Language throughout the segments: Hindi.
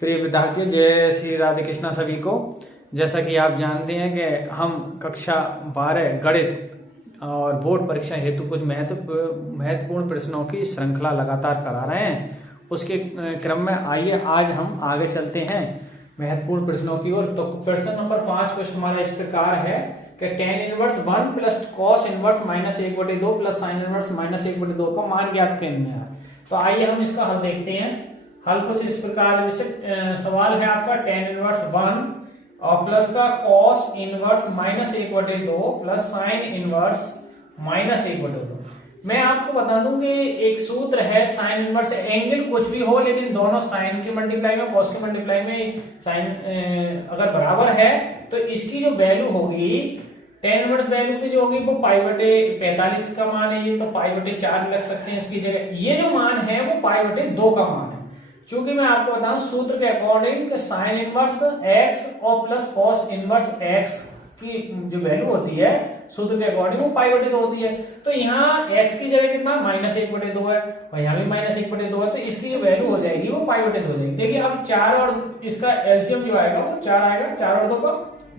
प्रिय विद्यार्थियों, जय श्री राधे कृष्णा सभी को। जैसा कि आप जानते हैं कि हम कक्षा 12 गणित और बोर्ड परीक्षा हेतु कुछ महत्वपूर्ण प्रश्नों की श्रृंखला लगातार करा रहे हैं। उसके क्रम में आइए आज हम आगे चलते हैं महत्वपूर्ण प्रश्नों की ओर। तो प्रश्न नंबर 5 क्वेश्चन हमारा इस प्रकार है कि tan inverse 1 plus cos inverse -1/2 plus sin inverse -1/2 का मान ज्ञात करना है। तो आइए हम इसका हल देखते हैं। हल कुछ इस प्रकार, जैसे सवाल है आपका tan इनवर्स 1 और प्लस का cos inverse -1/2 plus sin inverse -1/2। मैं आपको बता दूं कि एक सूत्र है साइन इनवर्स, एंगल कुछ भी हो लेकिन दोनों साइन के मल्टीप्लाई में कॉस के मल्टीप्लाई में साइन अगर बराबर है तो इसकी जो वैल्यू होगी tan इनवर्स वैल्यू की जो होगी वो π/45 का मान है। ये तो π/4 रख सकते हैं इसकी जगह। ये जो मान है वो π/2 का मान है। क्योंकि मैं आपको बताऊं सूत्र के अकॉर्डिंग साइन इनवर्स x और प्लस cos इनवर्स x की जो वैल्यू होती है सूत्र के अकॉर्डिंग वो π/2 होती है। तो यहाँ x की जगह कितना -1/2 है और यहाँ भी -1/2 है, तो इसकी जो वैल्यू हो जाएगी वो π/2 हो जाएगी। देखिए अब 4 और इसका एलसीएम जो आएगा वो 4 आएगा, 4 और 2 का,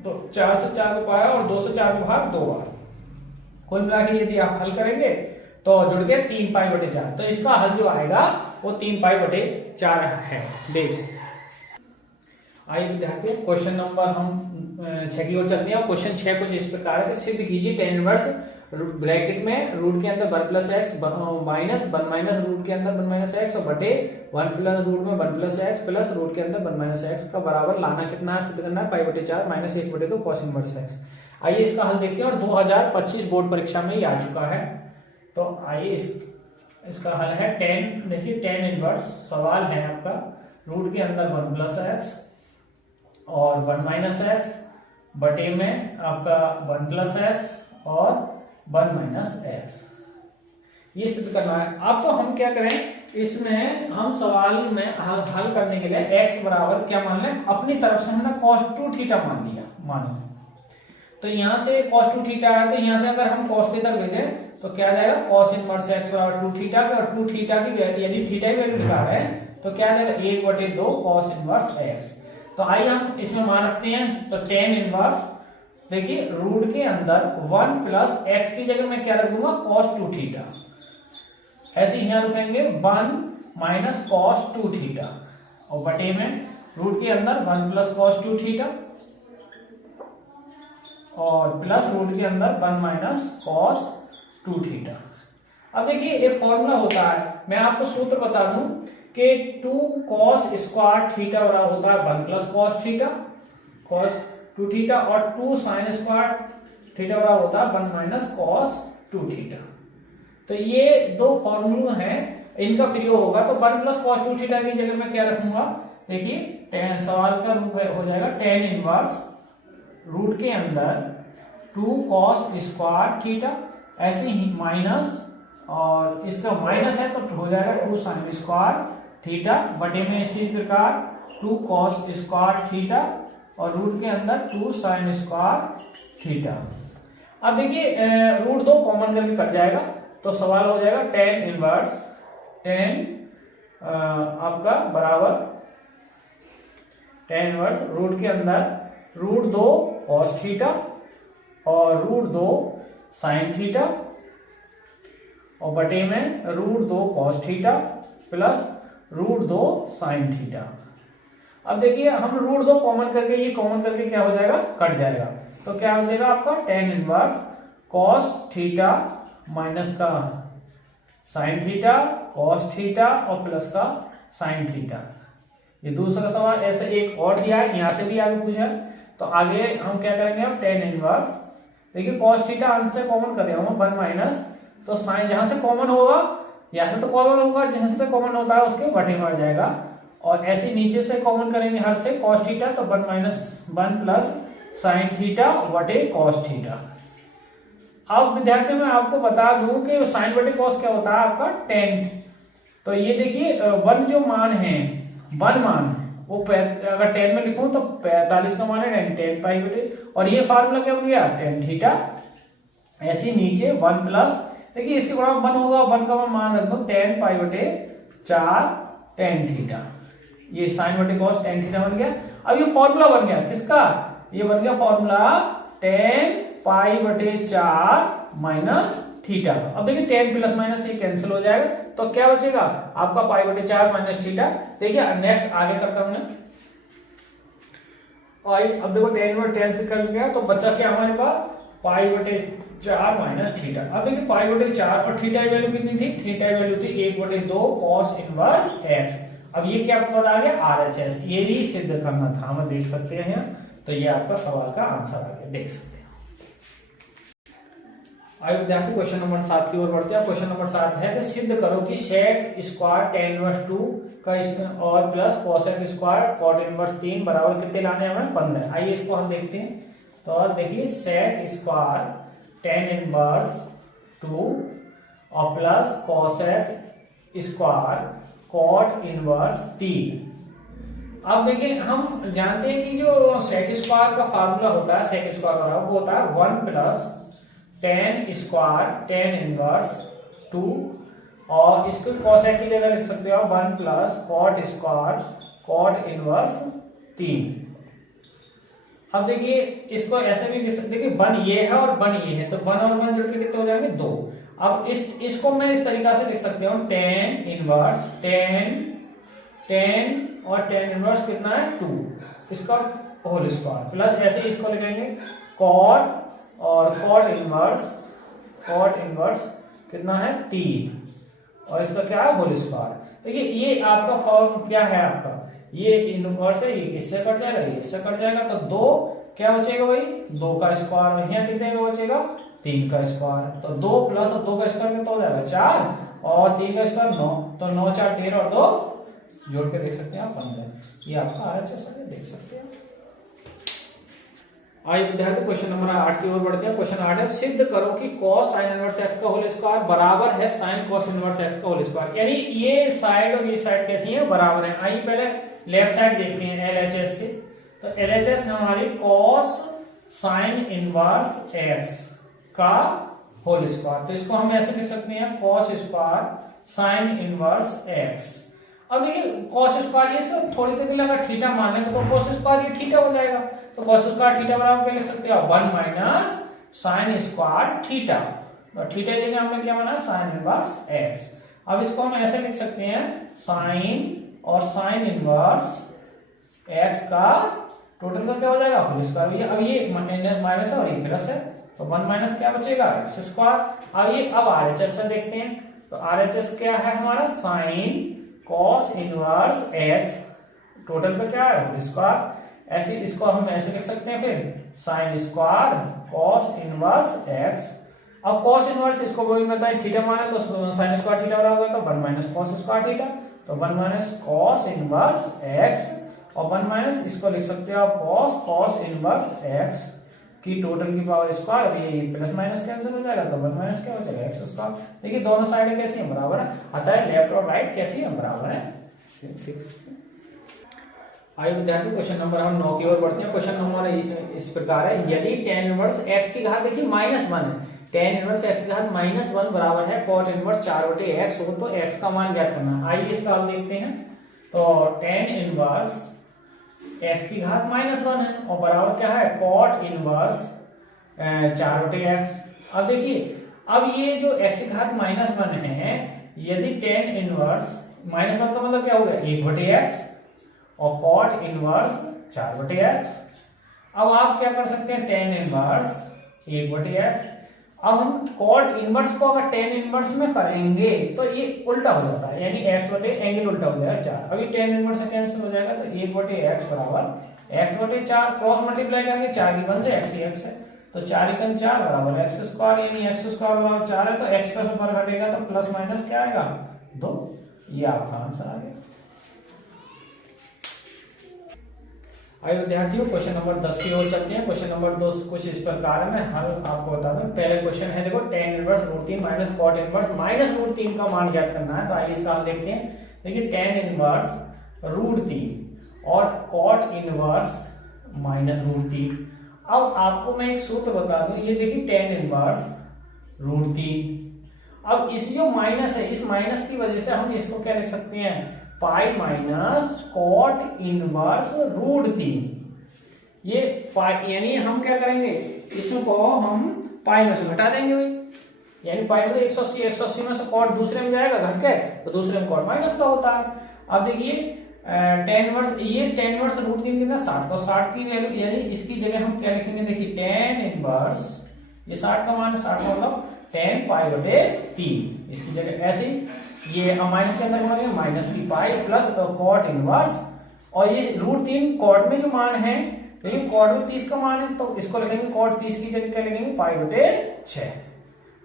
तो 4 से 4 को पाया और 2 से 4 को भाग 2 बार। कुल मिला के यदि आप हल करेंगे तो जुड़ गया 3 π/4। तो इसका हल जो आएगा वो 3 π/4 है। देखिए आइए विद्यार्थियों क्वेश्चन नंबर हम 6 की ओर चलते हैं। क्वेश्चन 6 कुछ इस प्रकार है कि सिद्ध कीजिए tan इनवर्स ब्रैकेट में रूट के अंदर 1 plus X minus 1 minus root के अंदर 1 माइनस एक्स और बटे 1 प्लस रूट में 1 प्लस एक्स प्लस रूट के अंदर 1 माइनस एक्स का बराबर लाना कितना है, सिद्ध करना है π/4 -1/2 cos इनवर्स एक्स। आइए इसका हल देखते हैं और 2025 बोर्ड परीक्षा में ही आ चुका है। तो आइए इसका हल है tan। देखिए tan इनवर्स सवाल है आपका रूट के अंदर 1 प्लस एक्स और 1 माइनस एक्स बटे में आपका 1 प्लस एक्स और 1 माइनस एक्स, ये सिद्ध करना है। अब तो हम क्या करें, इसमें हम सवाल में हल करने के लिए x बराबर क्या मान लें, अपनी तरफ से हमने cos 2 थीटा मान लिया। मानो तो यहां से cos 2 थीटा है, तो यहां से अगर हम cos की तरफ भेजें तो क्या आ जाएगा cos इनवर्स x बराबर 2 थीटा का, और 2 थीटा की यदि थीटा की वैल्यू निकाल रहे हैं तो क्या आ जाएगा 1/2 cos इनवर्स x। तो आइए हम इसमें मान रखते हैं। तो tan इनवर्स देखिए रूट के अंदर 1 प्लस x की जगह मैं क्या रख दूंगा cos 2 थीटा, ऐसे यहां रखेंगे 1 माइनस cos 2 थीटा और बटे में रूट के अंदर 1 प्लस cos 2 थीटा और प्लस रूट के अंदर 1 माइनस cos 2 थीटा। अब देखिए एक फॉर्मूला होता है, मैं आपको सूत्र बता दूं कि 2 cos स्क्वायर थीटा बराबर होता है 1 plus cos theta cos 2 theta और 2 sin स्क्वायर थीटा बराबर होता है 1 माइनस cos 2 थीटा। तो ये दो फॉर्मूला हैं, इनका प्रयोग होगा। तो 1 प्लस cos 2 थीटा की जगह मैं क्या रखूंगा, देखिए सवाल का रूप हो जाएगा tan इनवर्स रूट के अंदर 2 cos स्क्वायर थीटा, ऐसे ही माइनस और इसका माइनस है तो हो जाएगा 2 sin स्क्वायर थीटा बटे में इसी प्रकार 2 cos स्क्वायर थीटा और रूट के अंदर 2 sin स्क्वायर थीटा। अब देखिए रूट 2 कॉमन करके कट जाएगा तो सवाल हो जाएगा tan इनवर्स आपका बराबर tan इनवर्स रूट के अंदर रूट 2 cos थीटा और रूट 2 sin थीटा और बटे में root 2 cos theta plus root 2 sin theta. अब देखिए हम रूट 2 कॉमन करके ये कॉमन करके क्या हो जाएगा, कट जाएगा। तो क्या हो जाएगा आपका tan inverse cos theta minus का sin थीटा cos थीटा और प्लस का sin थीटा। ये दूसरा सवाल ऐसे एक और दिया है, यहां से भी आगे पूछा है। तो आगे हम क्या करेंगे, अब tan इनवर्स देखिए cos थीटा अंश से कॉमन कर रहा हूं 1 माइनस, तो sin जहां से कॉमन होगा यहां से तो कॉमन होगा, जहां से कॉमन होता है उसके बटे में आ जाएगा और ऐसे नीचे से कॉमन करेंगे हर से cos थीटा, तो 1 माइनस 1 प्लस sin थीटा बटे cos थीटा। अब विद्यार्थियों मैं आपको बता दूं कि sin बटे cos क्या होता है आपका tan। तो ये देखिए 1 जो मान है 1 मान वो अगर tan में लिखूं तो 45 का मान है tan π/, और ये फार्मूला क्या हो गया tan थीटा, ऐसे नीचे 1 प्लस देखिए इसके बराबर 1 होगा, 1 का मैं मान रख दो tan π/4 tan थीटा। ये साइन बटे कॉस टेन थीटा बन गया। अब ये फॉर्मूला बन गया किसका, ये बन गया फॉर्मूला टेन पाई बटे 4 माइनस थीटा। अब देखिए टेन प्लस माइनस ये कैंसिल हो जाएगा, तो क्या बचेगा आपका पाई बटे 4 माइनस थीटा। देखिए नेक्स्ट आगे करता हूं मैं, अब देखो टेन और टेन से कर गया तो बचा क्या हमारे पास पाई बटे 4 माइनस थीटा। अब देखिए पाई बटे 4 और थीटा की वैल्यू कितनी थी, थीटा की वैल्यू थी 1/2 कॉस इनवर्स एक्स। अब ये क्या पता आ गया RHS, ये भी सिद्ध करना था, हम देख सकते हैं यहाँ, तो ये आपका सवाल का आंसर आ गया, देख सकते हैं। आइए विद्यार्थी क्वेश्चन नंबर 7 की ओर बढ़ते हैं। क्वेश्चन नंबर 7 है कि सिद्ध करो कि सेक स्क्वायर टेन इनवर्स 2 का और plus cosec square cot inverse 3 बराबर कितने लाने हैं हमें 15। आइए इसको हम देखते हैं। तो देखिए सेक स्क्वायर टेन इनवर्स 2 और plus cosec square cot inverse 3। अब देखिए हम जानते हैं कि जो सेक स्क्वायर का फार्मूला होता है, सेक स्क्वायर का वो होता है 1 plus ten square ten inverse 2 और इसको कोसेक की जगह लिख सकते हो 1 plus cot square cot inverse 3। अब देखिए इसको ऐसे भी लिख सकते हैं कि 1 ये है और 1 ये है, तो 1 और 1 जुड़ के कितने हो जाएंगे 2। अब इसको मैं इस तरीका से लिख सकते हूँ टेन इनवर्स टेन और टेन इनवर्स कितना है 2 इसका होल स्क्वायर प्लस ऐसे ही इसको लिखेंगे कॉट और कॉट इनवर्स कितना है 3 और इसका क्या है होल स्क्वायर। देखिए ये आपका फॉर्म क्या है, आपका ये इनवर्स है, ये इससे कट जाएगा, ये इससे कट जाएगा, तो 2 क्या बचेगा भाई 2 का स्क्वायर, यहाँ कितने का बचेगा 3 का स्क्वायर, तो 2 प्लस 2 का स्क्वायर कितना हो जाएगा 4 और 3 का स्क्वायर 9, तो 9 4 13 और 2 जोड़ के देख सकते हैं आप 15। ये आपका RHS है, देख सकते हैं। आइए विद्यार्थी क्वेश्चन नंबर 8 की ओर बढ़ते हैं। क्वेश्चन 8 है सिद्ध करो कि cos sin इनवर्स x का होल स्क्वायर बराबर है sin cos इनवर्स x का होल स्क्वायर। यानी ये साइड और ये साइड कैसी है बराबर है। आइए पहले लेफ्ट साइड देखते हैं LHS से, तो LHS है हमारी cos sin इनवर्स x का होल स्क्वायर, तो इसको हम ऐसे लिख सकते हैं cos square sin inverse x। अब देखिए cos स्क्वायर ये सब थोड़ी देर के लिए अगर थीटा मान लेंगे तो cos स्क्वायर ये थीटा हो जाएगा, तो cos स्क्वायर थीटा बराबर क्या लिख सकते हो 1 माइनस साइन स्क्वायर थीटा, तो थीटा की जगह हमने क्या माना साइन इनवर्स x। अब इसको हम ऐसे लिख सकते हैं साइन और साइन इनवर्स x का टोटल का क्या हो जाएगा होल स्क्वायर। अब ये माइनस है और ये प्लस है, तो 1 माइनस क्या बचेगा x स्क्वायर। अब RHS से देखते हैं, तो RHS क्या है हमारा sine cos inverse x total का क्या है होल स्क्वायर। ऐसे इसको हम ऐसे लिख सकते हैं फिर sine square cos inverse x। अब cos इनवर्स इसको बोलेंगे होता है थीटा माने तो साइन स्क्वायर थीटा बराबर होगा, तो 1 माइनस cos स्क्वायर थीटा, तो 1 माइनस cos इनवर्स x और 1 माइनस इसको लिख सकते हो आप cos इनवर्स x की टोटल की पावर स्क्वायर। ये प्लस माइनस कैंसिल हो जाएगा, तो 1 माइनस क्या हो जाएगा x स्क्वायर। देखिए दोनों साइडें कैसी हैं बराबर है, अतः लेफ्ट और राइट कैसी है बराबर है, देख सकते हैं। आइए विद्यार्थी क्वेश्चन नंबर हम 9 की ओर बढ़ते हैं। क्वेश्चन नंबर इस प्रकार है यदि tan इनवर्स x की घात देखिए -1 है, tan इनवर्स x की घात -1 बराबर है cot इनवर्स 4/x हो, तो x का मान ज्ञात करना है। आइए इसका हम देखते हैं, तो tan इनवर्स x की घात -1 है और बराबर क्या है cot इनवर्स 4/x। अब देखिए अब ये जो x की घात -1 है, यदि tan इनवर्स -1 का मतलब क्या हो गया 1/x और cot इनवर्स 4/x। अब आप क्या कर सकते हैं tan इनवर्स 1/x। अब हम cot इनवर्स को अगर tan इनवर्स में करेंगे तो ये उल्टा हो जाता है, यानी x बटे एंगल उल्टा हो जाएगा 4। अभी tan इनवर्स से कैंसिल हो जाएगा, तो 1/x बराबर x/4 क्रॉस मल्टीप्लाई करेंगे 4 की 1 से x की x है, तो 4 × 4 बराबर x स्क्वायर, यानी x स्क्वायर बराबर 4 है, तो x प्लस ऊपर घटेगा तो प्लस माइनस क्या आएगा 2। ये आपका आंसर आ गया। आइए विद्यार्थियों क्वेश्चन नंबर 10 की ओर चलते हैं। क्वेश्चन नंबर 2 कुछ इस प्रकार है, मैं हल आपको बता दूं। पहले क्वेश्चन है देखो tan inverse √3 minus cot inverse -√3 का मान ज्ञात करना है, तो आइए इसका हम देखते हैं। देखिए tan इनवर्स √3 और cot इनवर्स -√3। अब आपको मैं एक सूत्र बता दूं, ये देखिए tan इनवर्स √3, अब इस जो माइनस है इस माइनस की वजह से हम इसको क्या लिख सकते हैं pi minus cot inverse root 3। ये पाई यानी हम क्या करेंगे, इसको हम पाई में से घटा देंगे भाई, यानी पाई में 180, 180 में से कॉट दूसरे में जाएगा घट के, तो दूसरे में कॉट माइनस का होता है। अब देखिए टेन वर्स, ये टेन वर्स रूट 3 कितना 60, तो 60 की वैल्यू यानी इसकी जगह हम क्या लिखेंगे, देखिए टेन इनवर्स, ये 60 का मान है, 60 का मतलब 10 पाई बटे 3, इसकी जगह ऐसे ये माइनस के अंदर होगा माइनस की पाई प्लस कॉट इनवर्स, और ये रूट 3 कॉट में जो मान है, लेकिन कॉट में 30 का मान है, तो इसको लिखेंगे कॉट 30 की जगह क्या लिखेंगे पाई बटे 6।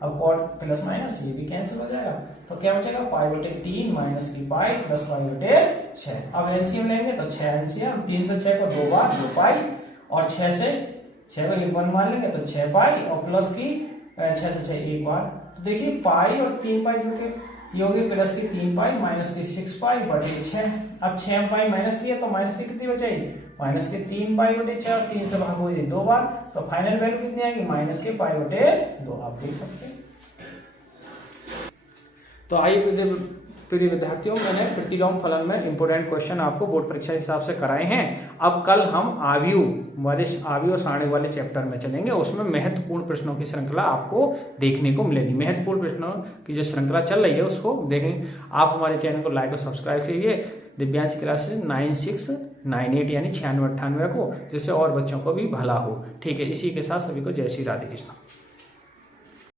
अब कॉट प्लस माइनस ये भी कैंसिल हो जाएगा, तो क्या बचेगा पाई बटे 3 माइनस की पाई प्लस पाई बटे 6। अब एलसीएम लेंगे तो 6 एलसीएम, 3 से 6 को 2 बार 2 पाई, और 6 से 6 को 1 मान लेंगे तो 6 पाई, और प्लस की 6 से 6 1 बार, तो देखिए पाई और 3 पाई जो के ये होगी प्लस की 3 पाई माइनस की 6 पाई बटे 6। अब 6 पाई माइनस किया तो माइनस की कितनी बचेगी, माइनस के 3 पाई बटे 6, और 3 से भाग हुई 2 बार, तो फाइनल वैल्यू कितनी आएगी माइनस के पाई बटे 2, आप देख सकते हैं। तो आइए प्रिय विद्यार्थियों, मैंने प्रतिलोम फलन में इंपोर्टेंट क्वेश्चन आपको बोर्ड परीक्षा के हिसाब से कराए हैं। अब कल हम आव्यूह सारणी वाले चैप्टर में चलेंगे, उसमें महत्वपूर्ण प्रश्नों की श्रृंखला आपको देखने को मिलेगी। महत्वपूर्ण प्रश्नों की जो श्रृंखला चल रही है उसको देखें। आप हमारे चैनल को लाइक और सब्सक्राइब कीजिए, दिव्यांश क्लासेस 9698 यानी 9698 को, जिससे और बच्चों को भी भला हो। ठीक है, इसी के साथ सभी को जय श्री राधे कृष्ण।